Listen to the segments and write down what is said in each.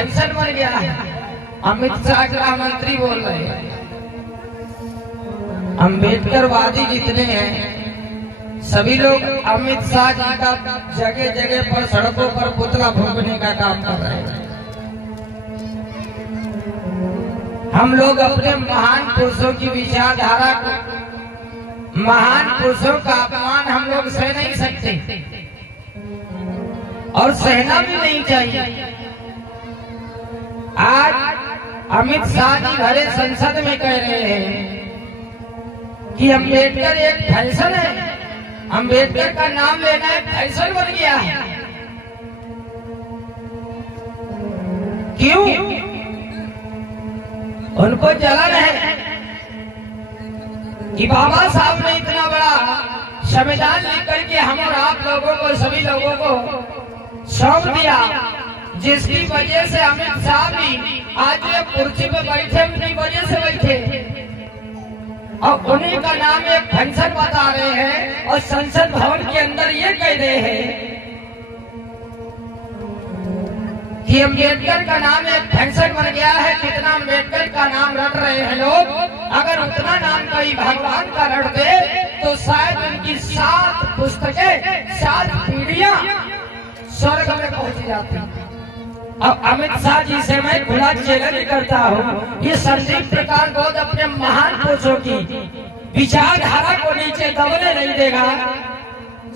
Fashion बन गया है। अमित शाह गृह मंत्री बोल रहे हैं, अम्बेडकरवादी जितने हैं सभी लोग अमित शाह जी का जगह जगह पर सड़कों पर पुतला फूंकने का काम कर रहे हैं। हम लोग अपने महान पुरुषों की विचारधारा को, महान पुरुषों का अपमान हम लोग सह नहीं सकते और सहना भी नहीं चाहिए। आज अमित शाह जी भरे संसद में कह रहे हैं कि अम्बेडकर एक फैशन है, अम्बेडकर का नाम लेना एक फैशन बन गया है। क्यों? उनको जलन है कि बाबा साहब ने इतना बड़ा संविधान लिख करके हम और आप लोगों को, सभी लोगों को सौंप दिया, जिसकी वजह से अमित शाह भी आज ये कुर्सी पे बैठे, उनकी वजह से बैठे और उन्हीं का नाम एक फैशन बता रहे हैं और संसद भवन के अंदर ये कह रहे हैं कि अम्बेडकर का नाम एक फैशन बन गया है। कितना अम्बेडकर का नाम रट रहे हैं लोग। अगर उतना नाम कोई भगवान का रटते तो शायद उनकी 7 पुस्तकें, 7 पीढ़ियां स्वर्ग में पहुंच जाती। अब अमित शाह जी से मैं खुला चैलेंज करता हूँ, ये संदीप प्रकाश गौड़ अपने महान पुरुषों की विचारधारा को नीचे दबने नहीं देगा।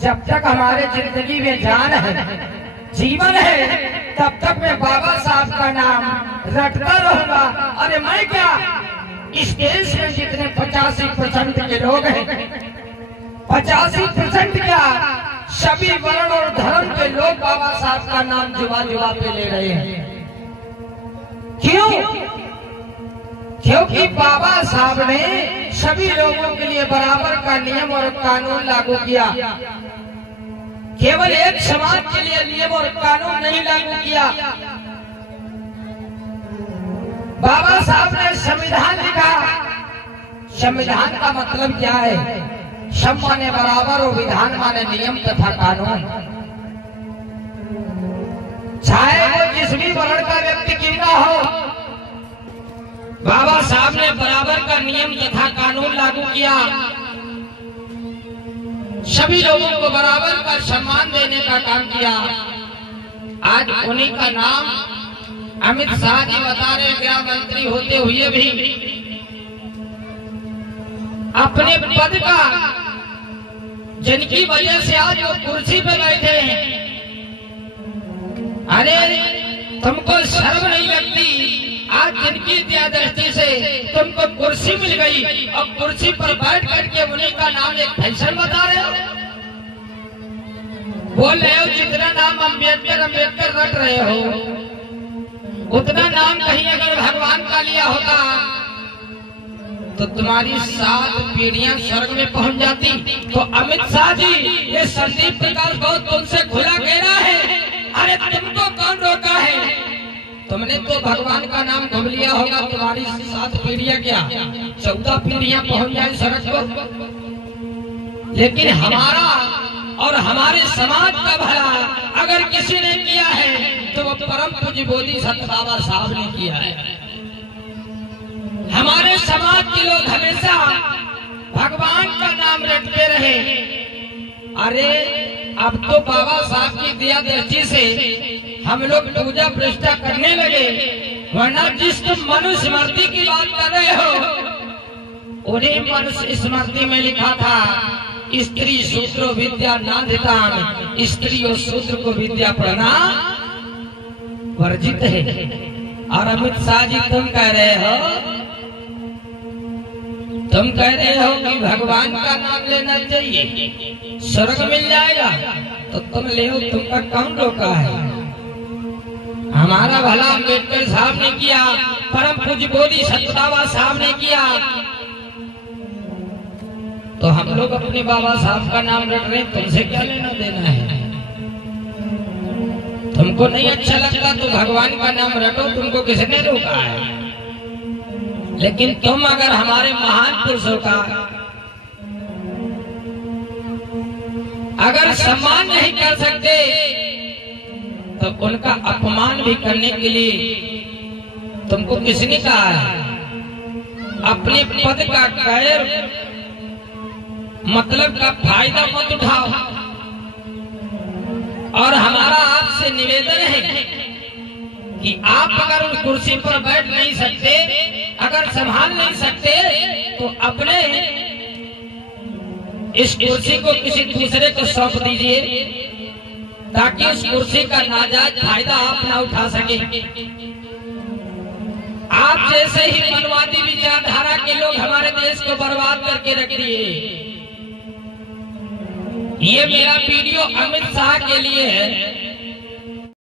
जब तक हमारे जिंदगी में जान है, जीवन है, तब तक मैं बाबा साहब का नाम रटता रहूंगा। अरे मैं क्या, इस देश में जितने 85% के लोग हैं, 85% क्या, सभी वर्ण और धर्म के लोग बाबा साहब का नाम जुबा जुबा पे ले रहे हैं। क्यों? क्योंकि बाबा साहब ने सभी लोगों के लिए बराबर का नियम और कानून लागू किया। केवल एक समाज के लिए नियम और कानून नहीं लागू किया। बाबा साहब ने संविधान लिखा। संविधान का मतलब क्या है? सम माने बराबर और विधान माने नियम तथा कानून। चाहे वो जिस भी वर्ण का व्यक्ति क्यों ना हो, बाबा साहब ने बराबर का नियम तथा कानून लागू किया। सभी लोगों को बराबर का सम्मान देने का काम किया। आज उन्हीं का नाम अमित शाह जी बता रहे, गृह मंत्री होते हुए भी अपने पद का, जिनकी वजह से आज वो कुर्सी पे बैठे हैं, अरे तुमको शर्म नहीं लगती? आज जिनकी दया दृष्टि से तुमको कुर्सी मिल गई और कुर्सी पर बैठ करके उन्हीं का नाम एक फैशन बता रहे हो। बोल रहे हो जितना नाम अम्बेडकर अम्बेडकर रट रहे हो, उतना नाम कहीं अगर भगवान का लिया होता तो तुम्हारी 7 पीढ़ियां स्वर्ग में पहुंच जाती। तो अमित शाह जी, ये संदीप प्रकाश गौड़ तुमसे खुला कह रहा है, अरे तुमको कौन रोका है? तुमने तो भगवान का नाम घूम लिया होगा। तुम्हारी 7 पीढ़ियां क्या, 14 पीढ़ियां पहुंच जाए स्वर्ग को। लेकिन हमारा और हमारे समाज का भला अगर किसी ने किया है तो वो परम पूज्य बोधिसत्व बाबा साहब ने किया है। हमारे समाज के लोग हमेशा भगवान का नाम रटते रहे। अरे अब तो बाबा साहब की दया दृष्टि से हम लोग पूजा प्रतिष्ठा करने लगे, वरना जिस तुम मनुस्मृति की बात कर रहे हो, उन्हीं मनुस्मृति में लिखा था स्त्री शूद्रो विद्या नाधिताम, स्त्री और शूद्र को विद्या पढ़ना वर्जित है। और अमित शाह जी तुम कह रहे हो कि भगवान का नाम लेना चाहिए, स्वर्ग मिल जाएगा, तो तुम ले, तुमका कौन रोका है? हमारा भला अम्बेडकर साहब ने किया, परम पूज्य बोधिसत्व बाबा साहब ने किया, तो हम लोग अपने बाबा साहब का नाम रट रहे, तुमसे क्या लेना देना है? तुमको नहीं अच्छा लगता तो भगवान का नाम रटो, तुमको किसने रोका है? लेकिन तुम अगर हमारे महान पुरुषों का अगर सम्मान नहीं कर सकते तो उनका अपमान भी करने के लिए तुमको किसने कहा है? अपने पद का गैर मतलब का फायदा मत उठाओ। और हमारा आपसे निवेदन है कि आप अगर उस कुर्सी पर बैठ नहीं सकते, अगर संभाल नहीं सकते, तो अपने इस कुर्सी को किसी दूसरे को सौंप दीजिए, ताकि उस कुर्सी का नाजायज फायदा आप ना उठा सके। आप जैसे ही मनवादी विचारधारा के लोग हमारे देश को बर्बाद करके रख दिए। ये मेरा वीडियो अमित शाह के लिए है